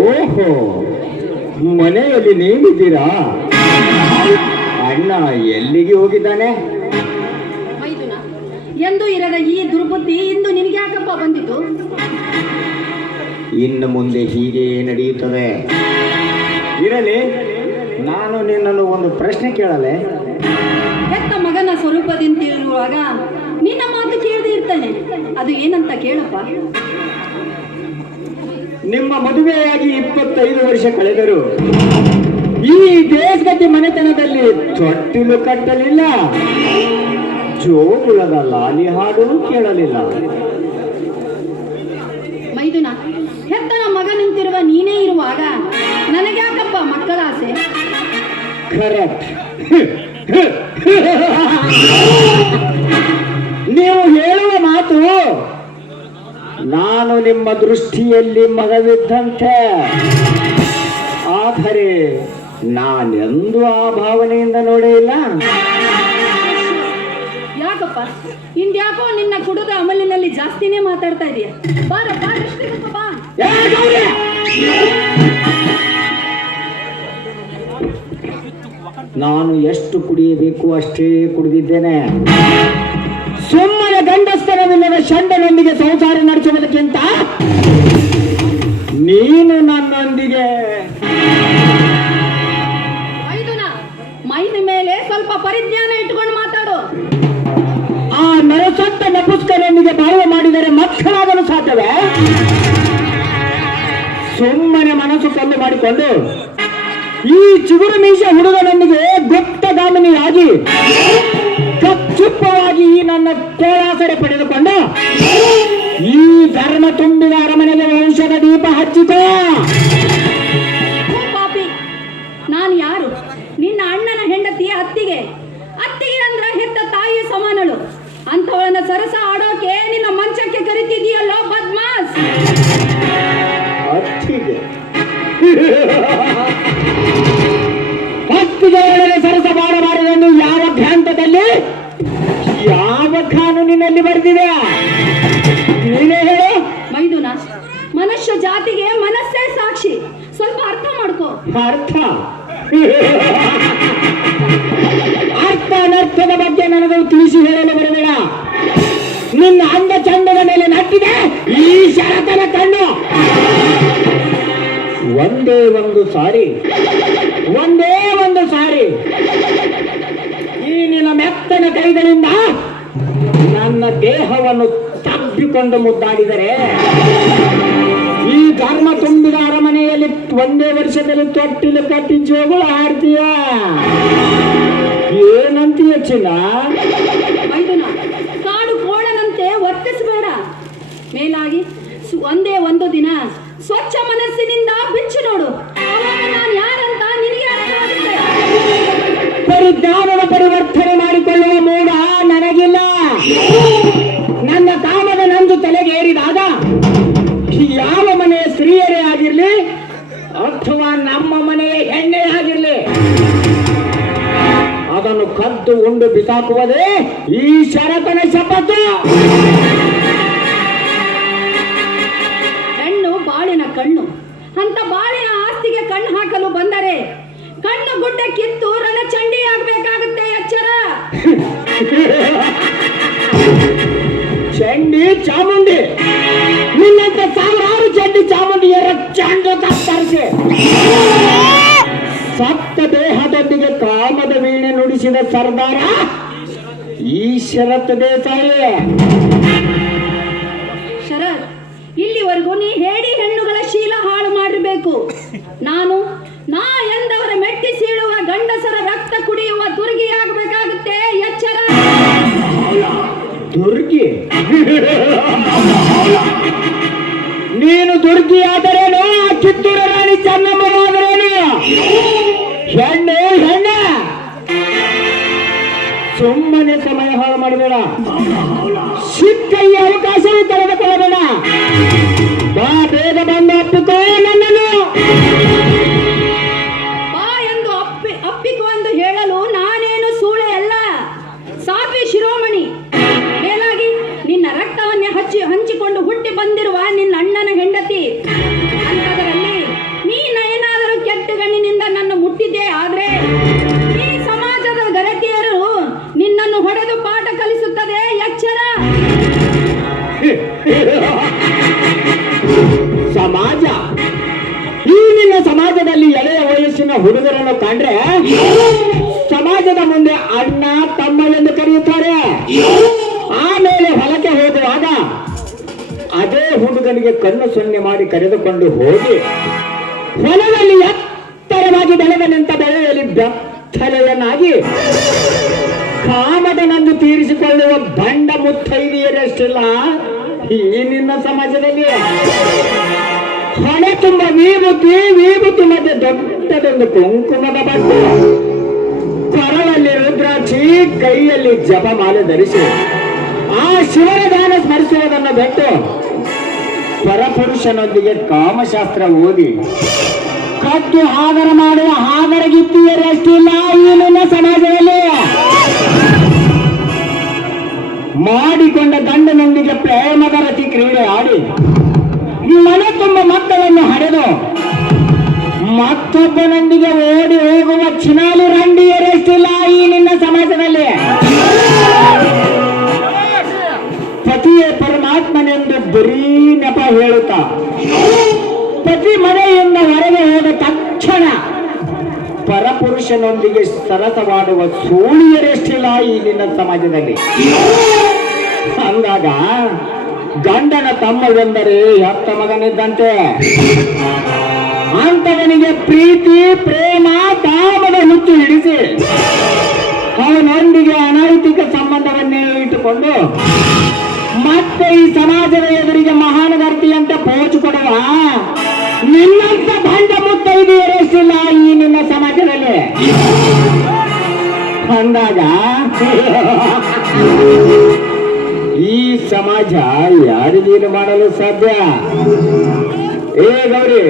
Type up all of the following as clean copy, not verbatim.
ಓಹೋ, ಮನೆಯಲ್ಲಿ ನೀವಿದ್ದೀರಾ? ಅಣ್ಣ ಎಲ್ಲಿಗೆ ಹೋಗಿದ್ದಾನೆ? ಮೈದುನ, ಎಂದು ಇರದ ಈ ದುರ್ಬುದ್ಧಿ ಇಂದು ನಿನಗೆ ಯಾಕಪ್ಪ ಬಂದಿತು? ಇನ್ನು ಮುಂದೆ ಹೀಗೆ ನಡೆಯುತ್ತದೆ. ಇರಲಿ, ನಾನು ನಿನ್ನನ್ನು ಒಂದು ಪ್ರಶ್ನೆ ಕೇಳಲೆ? ಹೆತ್ತ ಮಗನ ಸ್ವರೂಪದಿಂತಿರುವಾಗ ನಿನ್ನ ಮಾತು ಕೇಳದೆ ಇರ್ತಾನೆ. ಅದು ಏನಂತ ಕೇಳಪ್ಪ. ನಿಮ್ಮ ಮದುವೆಯಾಗಿ 25 ವರ್ಷ ಕಳೆದರು ಈ ದೇಶಗತಿ ಮನೆತನದಲ್ಲಿ ತೊಟ್ಟಿಲು ಕಟ್ಟಲಿಲ್ಲ, ಜೋಗುಳದ ಲಾಲಿ ಹಾಡು ಕೇಳಲಿಲ್ಲ. ಮೈದುನ, ಹೆತ್ತನ ಮಗ ನಿಂತಿರುವ ನೀನೇ ಇರುವಾಗ ನನಗ್ಯಾಕಪ್ಪ ಮಕ್ಕಳ ಆಸೆ? ಕರೆಕ್ಟ್. ನೀವು ಹೇಳುವ ಮಾತು ನಾನು ನಿಮ್ಮ ದೃಷ್ಟಿಯಲ್ಲಿ ಮಗವಿದ್ದಂತೆ, ಆದರೆ ನಾನೆಂದೂ ಆ ಭಾವನೆಯಿಂದ ನೋಡೇ ಇಲ್ಲ. ಯಾಕಪ್ಪ ಇಂದ್ಯಾಕೋ ನಿನ್ನ ಕುಡಿದ ಅಮಲಿನಲ್ಲಿ ಜಾಸ್ತಿನೇ ಮಾತಾಡ್ತಾ ಇದೀಯ? ಬಾರ ಬಾ. ನಾನು ಎಷ್ಟು ಕುಡಿಯಬೇಕು ಅಷ್ಟೇ ಕುಡಿದಿದ್ದೇನೆ. ಸುಮ್ಮನೆ ಗಂಡಸ್ತನವಿಲ್ಲದ ಷಂಡನೊಂದಿಗೆ ಸಂಸಾರ ನಡೆಸುವುದಕ್ಕಿಂತ ನೀನು ನನ್ನೊಂದಿಗೆ ಮೈದ ಮೇಲೆ ಸ್ವಲ್ಪ ಪರಿಜ್ಞಾನ ಇಟ್ಕೊಂಡು ಮಾತಾಡು. ಆ ನರಸಟ್ಟ ನಪುಸ್ಕರೊಂದಿಗೆ ಭಾವ ಮಾಡಿದರೆ ಮಕ್ಕಳಾಗಲು ಸಾಧ್ಯವೇ? ಸುಮ್ಮನೆ ಮನಸ್ಸು ಕಲ್ಲು ಮಾಡಿಕೊಂಡು ಈ ಚಿಗುರು ಮೀಸ ಹುಡುಗನೊಂದಿಗೆ ಗುಪ್ತಗಾಮಿನಿಯಾಗಿ ಕಚ್ಚುಪ್ಪವಾಗಿ ಈ ನನ್ನ ತೋಳಾಸರೆ ಪಡೆದುಕೊಂಡು ಈ ಧರ್ಮ ತುಂಬಿದ ಅರಮನೆಗೆ ವಂಶದ ದೀಪ ಹಚ್ಚಿಕೋ. ಪಾಪಿ, ನಾನು ಯಾರು? ನಿನ್ನ ಅಣ್ಣನ ಹೆಂಡತಿಯ ಅತ್ತಿಗೆ ಅಂದ್ರ ಹೆತ್ತ ತಾಯಿಯ ಸಮಾನಳು. ಅಂತವಳನ್ನ ಸರಸ ಆಡೋಕೆ ನಿನ್ನ ಮಂಚಕ್ಕೆ ಕರಿತಿದೀಯಲ್ಲೋ ಬದ್ಮಾಸ್. ಅತ್ತಿಗೆ ಸರಸ ಮಾಡಬಾರದೆಂದು ಯಾವ ಗ್ರಂಥದಲ್ಲಿ, ಯಾವ ಕಾನೂನಿನಲ್ಲಿ ಬರೆದಿದೆ? ನೀನೇ ಹೇಳು. ಮೈದುನ, ಮನುಷ್ಯ ಜಾತಿಗೆ ಮನಸ್ಸೇ ಸಾಕ್ಷಿ. ಸ್ವಲ್ಪ ಅರ್ಥ ಮಾಡ್ಕೋ. ಅರ್ಥ ಅನರ್ಥದ ಬಗ್ಗೆ ನನಗೆ ತಿಳಿಸಿ ಹೇಳಲು ಬರಬೇಡ. ನಿನ್ನ ಅಂದ ಚಂದದ ಮೇಲೆ ನಟ್ಟಿದೆ ಈ ಶರತನ ಕಣ್ಣು. ಒಂದೇ ಒಂದು ಸಾರಿ ಈ ನಿನ್ನ ಮೆತ್ತನ ಕೈಗಳಿಂದ ನನ್ನ ದೇಹವನ್ನು ತಬ್ಬಿಕೊಂಡು ಮುದ್ದಾಡಿದರೆ ಈ ಧರ್ಮ ತುಂಬಿದ ಅರಮನೆಯಲ್ಲಿ ಒಂದೇ ವರ್ಷದಲ್ಲಿ ತೊಟ್ಟಿಲು ಕಟ್ಟಿ ಜೋಗುಳ ಆಡ್ತೀಯ. ಏನಂತೀಯ ಚಿನ್ನ? ಮೈದುನ, ಕಾಡು ಕೋಳನಂತೆ ವರ್ತಿಸಬೇಡ. ಮೇಲಾಗಿ ಒಂದೇ ಒಂದು ದಿನ ಸ್ವಚ್ಛ ಮನಸ್ಸಿನಿಂದ ಬಿಚ್ಚು ನೋಡು. ಅವಾಗ ನಾನು ಯಾರಂತ ನಿನಗೆ ಅರ್ಥ ಆಗುತ್ತೆ. ಪರಿಜ್ಞಾನದ ಪರಿವರ್ತನೆ ಮಾಡಿಕೊಳ್ಳುವ ಮೂಢ ನನಗಿಲ್ಲ. ನನ್ನ ಕಾಮದ ನಂದು ತಲೆಗೇರಿದಾಗ ಯಾವ ಮನೆಯ ಸ್ತ್ರೀಯರೇ ಆಗಿರ್ಲಿ ಅಥವಾ ನಮ್ಮ ಮನೆಯ ಹೆಣ್ಣೆ ಆಗಿರ್ಲಿ ಅದನ್ನು ಕದ್ದು ಉಂಡು ಬಿಸಾಕುವುದೇ ಈ ಶರತನ ಶಪಥ. ಹೆಣ್ಣು ಬಾಳಿನ ಕಣ್ಣು. ಅಂತ ಬಾಳಿನ ಆಸ್ತಿಗೆ ಕಣ್ಣು ಹಾಕಲು ಬಂದರೆ ಕಣ್ಣು ಗುಡ್ಡ ಕಿತ್ತು ರಣಚಂಡಿ ಆಗ್ಬೇಕಾಗುತ್ತೆ. ಎಚ್ಚರ. ಚಂಡಿ ಚಾಮುಂಡಿ, ನಿನ್ನಂತ ಸಾವಿರಾರು ಚಂಡಿ ಚಾಮುಂಡಿಯರ ಚಂಡ ತರಿಸಿ ಸತ್ತ ದೇಹದೊಂದಿಗೆ ಕಾಮದ ವೀಣೆ ನುಡಿಸಿದ ಸರ್ದಾರ ಈ ಶರತ್ ದೇಸಾಯಿ. ಶರತ್, ಇಲ್ಲಿವರೆಗೂ ನೀ ಹೇಡಿ ಹೆಣ್ಣುಗಳ ಶೀಲ ಹಾಳು ಮಾಡಿರ್ಬೇಕು. ನಾ ಎಂದವರ ಮೆಟ್ಟಿ ಸೀಳುವ ಗಂಡಸರ ರಕ್ತ ಕುಡಿಯುವ ದುರ್ಗಿ ಆಗ್ಬೇಕಾಗುತ್ತೆ. ಎಚ್ಚರ. ದುರ್ಗಿ? ನೀನು ದುರ್ಗಿ ಆದರೇನು, ಕಿತ್ತೂರ ರಾಣಿ ಚೆನ್ನಮ್ಮವಾದರೇನು? ಹೆಣ್ಣೆ ಸುಮ್ಮನೆ ಸಮಯ ಹಾಳು ಮಾಡಬೇಡ. ಸಿಕ್ಕ ಈ ಅವಕಾಶವೂ ತೆಗೆದುಕೊಳ್ಳಬೇಡ. ಬಾ, ಬೇಗ ಬಂದು ಅಪ್ಪಿಕೋ ನನ್ನನ್ನು. ಬಾ ಎಂದು ಅಪ್ಪಿಕೋ ಎಂದು ಹೇಳಲು ನಾನೇನು ಸೂಳೆ ಅಲ್ಲ, ಸಾಪಿ ಶಿರೋಮಣಿ. ಮೇಲಾಗಿ ನಿನ್ನ ರಕ್ತವನ್ನೇ ಸಮಾಜ, ಈ ನಿನ್ನ ಸಮಾಜದಲ್ಲಿ ಎಳೆಯ ವಯಸ್ಸಿನ ಹುಡುಗರನ್ನು ಕಂಡ್ರೆ ಸಮಾಜದ ಮುಂದೆ ಅಣ್ಣ ತಮ್ಮ ಎಂದು ಕರೆಯುತ್ತಾರೆ. ಆಮೇಲೆ ಹೊಲಕ್ಕೆ ಹೋಗುವಾಗ ಅದೇ ಹುಡುಗನಿಗೆ ಕಣ್ಣು ಸೊನ್ನೆ ಮಾಡಿ ಕರೆದುಕೊಂಡು ಹೋಗಿ ಹೊಲದಲ್ಲಿ ಎತ್ತರವಾಗಿ ಬೆಳೆದ ನಿಂತ ಬೆಳೆಯಲ್ಲಿ ಬೆತ್ತಲೆಯನ್ನಾಗಿ ಕಾಮದನನ್ನು ತೀರಿಸಿಕೊಳ್ಳುವ ಬಂಡ ಮುತ್ತೈದೆಯರಷ್ಟಿಲ್ಲ ಈ ನಿನ್ನ ಸಮಾಜದಲ್ಲಿ. ಹೊಣೆ ತುಂಬ ವಿಭೂತಿ ಮಧ್ಯೆ ದೊಡ್ಡದೊಂದು ಕುಂಕುಮದ ಬಟ್ಟೆ, ಕೊರಳಲ್ಲಿ ರುದ್ರಾಕ್ಷಿ, ಕೈಯಲ್ಲಿ ಜಪಮಾಲೆ ಧರಿಸಿ ಆ ಶಿವನ ಧ್ಯಾನ ಸ್ಮರಿಸುವುದನ್ನು ಬಿಟ್ಟು ಪರಪುರುಷನೊಂದಿಗೆ ಕಾಮಶಾಸ್ತ್ರ ಓದಿ ಕದ್ದು ಹಾಗರ ಮಾಡುವ ಹಾಗರಗಿತ್ತಿಯರಷ್ಟಿಲ್ಲ ಈ ನನ್ನ ಸಮಾಜದಲ್ಲಿ. ಮಾಡಿಕೊಂಡ ಗಂಡನೊಂದಿಗೆ ಪ್ರೇಮದ ರತಿ ಕ್ರೀಡೆ ಆಡಿ ಮನೆ ತುಂಬ ಮಕ್ಕಳನ್ನು ಹಡೆದು ಮತ್ತೊಬ್ಬನೊಂದಿಗೆ ಓಡಿ ಹೋಗುವ ಚಿನಾಲಿ ರಂಡಿಯರಷ್ಟಿಲ್ಲ ಈ ನಿನ್ನ ಸಮಾಜದಲ್ಲಿ. ಪತಿಯೇ ಪರಮಾತ್ಮನೆಂದು ಬರೀ ನೆಪ ಹೇಳುತ್ತಾ ಪತಿ ಮನೆಯಿಂದ ಹೊರಗೆ ಹೋದ ತಕ್ಷಣ ಪರಪುರುಷನೊಂದಿಗೆ ಸರಸವಾಡುವ ಸೂಳಿಯರೆಷ್ಟಿಲ್ಲ ಈ ನಿನ್ನ ಸಮಾಜದಲ್ಲಿ. ಅಂದಾಗ ಗಂಡನ ತಮ್ಮವೆಂದರೆ ಹೆತ್ತ ಮಗನಿದ್ದಂತೆ. ಅಂತವನಿಗೆ ಪ್ರೀತಿ ಪ್ರೇಮ ಕಾಮದ ಹುಚ್ಚು ಹಿಡಿಸಿ ಅವನೊಂದಿಗೆ ಅನೈತಿಕ ಸಂಬಂಧವನ್ನೇ ಇಟ್ಟುಕೊಂಡು ಮತ್ತೆ ಈ ಸಮಾಜದ ಎದುರಿಗೆ ಮಹಾನಗರ್ತಿಯಂತೆ ಪೋಚು ಕೊಡುವ ನಿನ್ನಂತ ಬಂಡ ಮುತ್ತೈದೆಯರಷ್ಟಿಲ್ಲ ಈ ನಿನ್ನ ಸಮಾಜದಲ್ಲಿ. ಅಂದಾಗ ಈ ಸಮಾಜ ಯಾರಿಗೇನು ಮಾಡಲು ಸಾಧ್ಯ? ಏ ಗೌರಿ,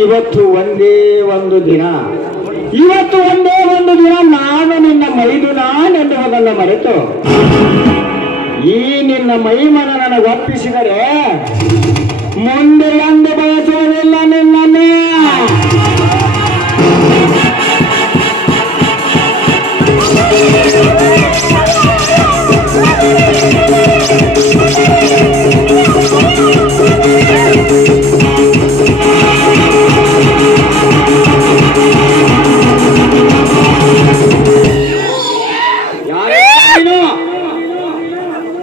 ಇವತ್ತು ಒಂದೇ ಒಂದು ದಿನ ನಾನು ನಿನ್ನ ಮೈದುನಾನೆನ್ನುವುದನ್ನು ಮರೆತು ಈ ನಿನ್ನ ಮೈಮನ ನನಗೆ ಒಪ್ಪಿಸಿದರೆ ಮುಂದೆ ಎಂದು ಬಯಸುವುದಿಲ್ಲ ನಿನ್ನನ್ನೇ.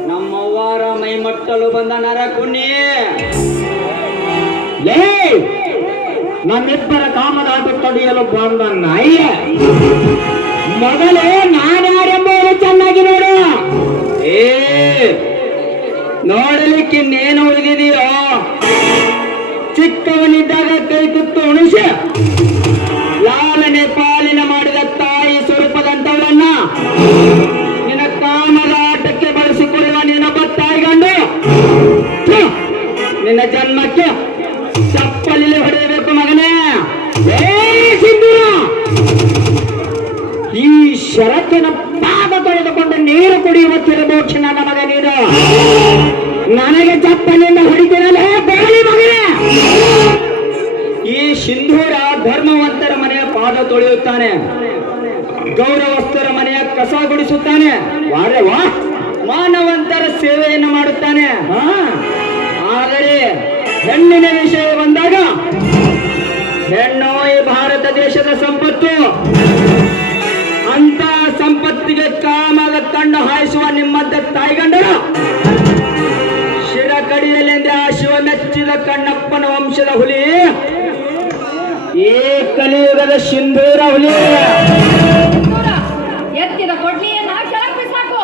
ನಮ್ಮವ್ವಾರ ಮೈ ಮಟ್ಟಲು ಬಂದ ನರಕುಣ್ಣಿ. ನಮ್ಮಿಬ್ಬರ ಕಾಮದಾಟ ತಡೆಯಲು ಬಂದ ನಾಯಿಯ ಮೊದಲೇ ನಾನ್ಯಾರೆಂಬುದು ಚೆನ್ನಾಗಿ ನೋಡು. ನೋಡಲಿಕ್ಕೆ ಇನ್ನೇನು ಉಳಿದಿದೆಯೋ? ಚಿಕ್ಕವನಿದ್ದಾಗ ಕೈ ತುತ್ತು ಉಣಿಸ ಲಾಲನೆ ಪಾಲನೆ ಮಾಡಿದ ತಾಯಿ ಸ್ವರೂಪದಂತವರನ್ನ ನಿನ್ನ ಕಾಮದ ಆಟಕ್ಕೆ ಬಳಸಿಕೊಳ್ಳುವ ನೀನೊಬ್ಬ ತಾಯಿಗಂಡು ನಿನ್ನ ಜನ್ಮಕ್ಕೆ ಚಪ್ಪಲಿಲೆ ಹೊಡೆಯಬೇಕು ಮಗನೇ. ಈ ಶರತ್ತಿನ ಪಾದ ತೊಳೆದುಕೊಂಡು ನೀರು ಕುಡಿಯುವ ತಿರುಬೋಕ್ಷ ನನ್ನ ಮಗ ನೀನು ನನಗೆ ಚಪ್ಪಲಿಂದ ಹೊಡಿತೀನಲ್ಲೇ ಬೇಡಿ ಮಗನೇ. ಈ ಸಿಂಧೂರ ಧರ್ಮವಂತರ ಮನೆಯ ಪಾದ ತೊಳೆಯುತ್ತಾನೆ, ಗೌರವಸ್ಥರ ಮನೆಯ ಕಸ ಗುಡಿಸುತ್ತಾನೆ, ಮಾನವಂತರ ಸೇವೆಯನ್ನು ಮಾಡುತ್ತಾನೆ. ಆದರೆ ಹೆಣ್ಣಿನ ವಿಷಯ ಬಂದಾಗ ಹೆಣ್ಣು ಈ ಭಾರತ ದೇಶದ ಸಂಪತ್ತು. ಅಂತ ಸಂಪತ್ತಿಗೆ ಕಾಮದ ಕಣ್ಣು ಹಾಯಿಸುವ ನಿಮ್ಮಂತ ತಾಯಿಗಂಡರು ಶಿರ ಕಡಿಯಲೆಂದೇ ಆ ಶಿವ ಮೆಚ್ಚಿದ ಕಣ್ಣಪ್ಪನ ವಂಶದ ಹುಲಿ ಈ ಕಲಿಯುಗದ ಸಿಂಧೂರ ಹುಲಿ. ಎತ್ತಿದ ಕೊಡ್ಲಿಯನ್ನ ಕೆಳಗೆ ಸಾಕು.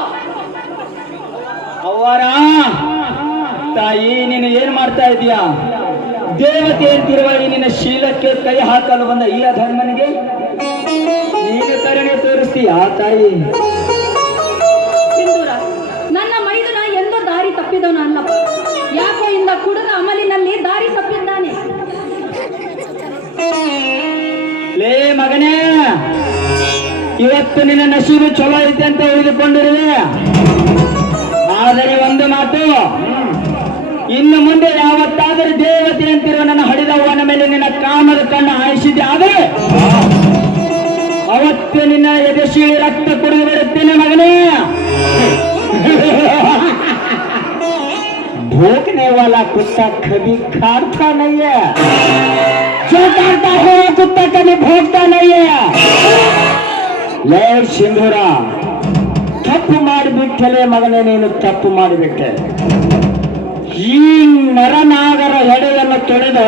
ಅವರ ತಾಯಿ ನೀನು ಏನ್ ಮಾಡ್ತಾ ಇದೀಯಾ? ದೇವತೆ ಅಂತಿರುವ ಈ ನಿನ್ನ ಶೀಲಕ್ಕೆ ಕೈ ಹಾಕಲು ಬಂದ ಈ ಧರ್ಮನಿಗೆ ನೀನು ಕರುಣೆ ತೋರಿಸ್ತೀಯಾ ತಾಯಿ? ಸಿಂಧೂರ, ನನ್ನ ಮೈದುನ ಎಂದೂ ದಾರಿ ತಪ್ಪಿದವನು ಅಲ್ಲಪ್ಪ. ಯಾಕೋ ಇಂದ ಕುಡಿದ ಅಮಲಿನಲ್ಲಿ ದಾರಿ ತಪ್ಪಿದ್ದಾನೆ. ಲೇ ಮಗನೇ, ಇವತ್ತು ನಿನ್ನ ನಸೀಬು ಚಲೋ ಐತೆ ಅಂತ ಉಳಿದುಕೊಂಡಿರುವೆ. ಆದರೆ ಒಂದು ಮಾತು, ಇನ್ನು ಮುಂದೆ ಯಾವತ್ತಾದರೂ ದೇವತೆ ಅಂತಿರುವ ನನ್ನ ಹಡಿದವ್ವನ ಮೇಲೆ ನಿನ್ನ ಕಾಮದ ಕಣ್ಣು ಹಾಯಿಸಿದೆ ಆದರೆ ಅವತ್ತು ನಿನ್ನ ಎದೆಸಿ ರಕ್ತ ಕುಡಿದು ಬಿಡುತ್ತೇನೆ ಮಗನೇ. कुत्ता कभी काटता नहीं है, जो काटता है वो कुत्ता कभी भोगता नहीं है। ಲೇ ಸಿಂಧೂರ, ತಪ್ಪು ಮಾಡಿಬಿಟ್ಟಲೆ ಮಗನೇ, ನೀನು ತಪ್ಪು ಮಾಡಿಬಿಟ್ಟೆ. ಈ ನರನಾಗರ ಎಡೆಯನ್ನು ತೊಳೆದು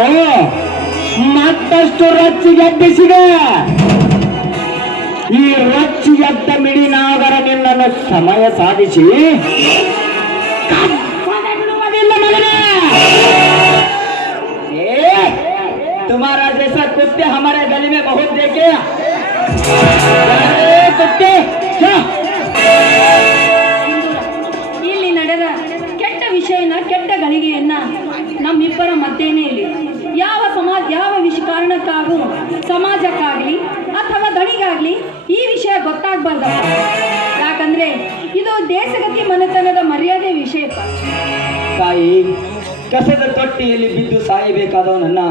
ಮತ್ತಷ್ಟು ರಚ್ಚಿಗೆಬ್ಬಿಸಿದೆ. ಈ ರಚ್ಚಿಗೆದ್ದ ಮಿಡಿನಾಗರ ನಿನ್ನನ್ನು ಸಮಯ ಸಾಧಿಸಿ ಬಿಡುವುದಿಲ್ಲ ಮಗನೇ. तुम्हारा जैसा कुत्ते हमारे गली में बहुत देखे। कुत्ते ಇಲ್ಲಿ ನಡೆದ ಕೆಟ್ಟ ವಿಷಯನ, ಕೆಟ್ಟ ಗಳಿಗೆಯನ್ನ ನಮ್ಮಿಬ್ಬರ ಮಧ್ಯೇನೆ ಇಲ್ಲಿ ಯಾವ ಕಾರಣಕ್ಕಾಗೂ ಸಮಾಜಕ್ಕಾಗ್ಲಿ ಅಥವಾ ದಣಿಗಾಗ್ಲಿ ಈ ವಿಷಯ ಗೊತ್ತಾಗ್ಬಾರ್ದ. ಯಾಕಂದ್ರೆ ಇದು ದೇಶಗತಿ ಮನೆತನದ ಮರ್ಯಾದೆ ವಿಷಯ. ತಾಯಿ, ಕಸದ ತೊಟ್ಟಿಯಲ್ಲಿ ಬಿದ್ದು ಸಾಯಬೇಕಾದವನನ್ನ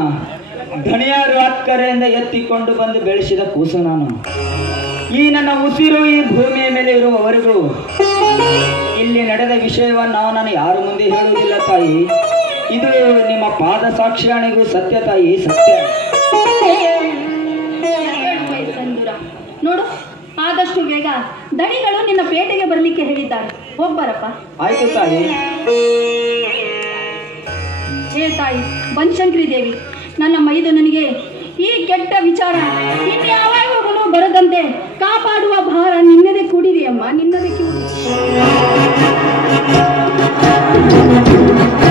ಧಣಿಯಾರು ಅಕ್ಕರೆಯಿಂದ ಎತ್ತಿಕೊಂಡು ಬಂದು ಬೆಳೆಸಿದ ಕೂಸು ನಾನು. ಈ ನನ್ನ ಉಸಿರು ಈ ಭೂಮಿಯ ಮೇಲೆ ಇರುವವರೆಗೂ ಇಲ್ಲಿ ನಡೆದ ವಿಷಯವನ್ನು ನಾನು ಯಾರ ಮುಂದೆ ಹೇಳುವುದಿಲ್ಲ ತಾಯಿ. ಇದು ನಿಮ್ಮ ಪಾದ ಸಾಕ್ಷಿಯಾಣಿಗೂ ಸತ್ಯ ತಾಯಿ, ಸತ್ಯ. ನೋಡು, ಆದಷ್ಟು ಬೇಗ ದಣಿಗಳು ನಿನ್ನ ಪೇಟೆಗೆ ಬರಲಿಕ್ಕೆ ಹೇಳಿದ್ದಾರೆ. ಹೋಗ್ಬಾರಪ್ಪ. ಆಯ್ತು ತಾಯಿ. ಹೇ ತಾಯಿ ಬನಶಂಕರಿ ದೇವಿ, ನನ್ನ ಮೈದುನನಿಗೆ ಈ ಕೆಟ್ಟ ವಿಚಾರ ಇನ್ಯಾವಾಗಲೂ ಬರದಂತೆ ಕಾಪಾಡುವ ಭಾರ ನಿನ್ನದೇ ಕೂಡಿದೆಯಮ್ಮ, ನಿನ್ನದೇ ಕೂಡಿ.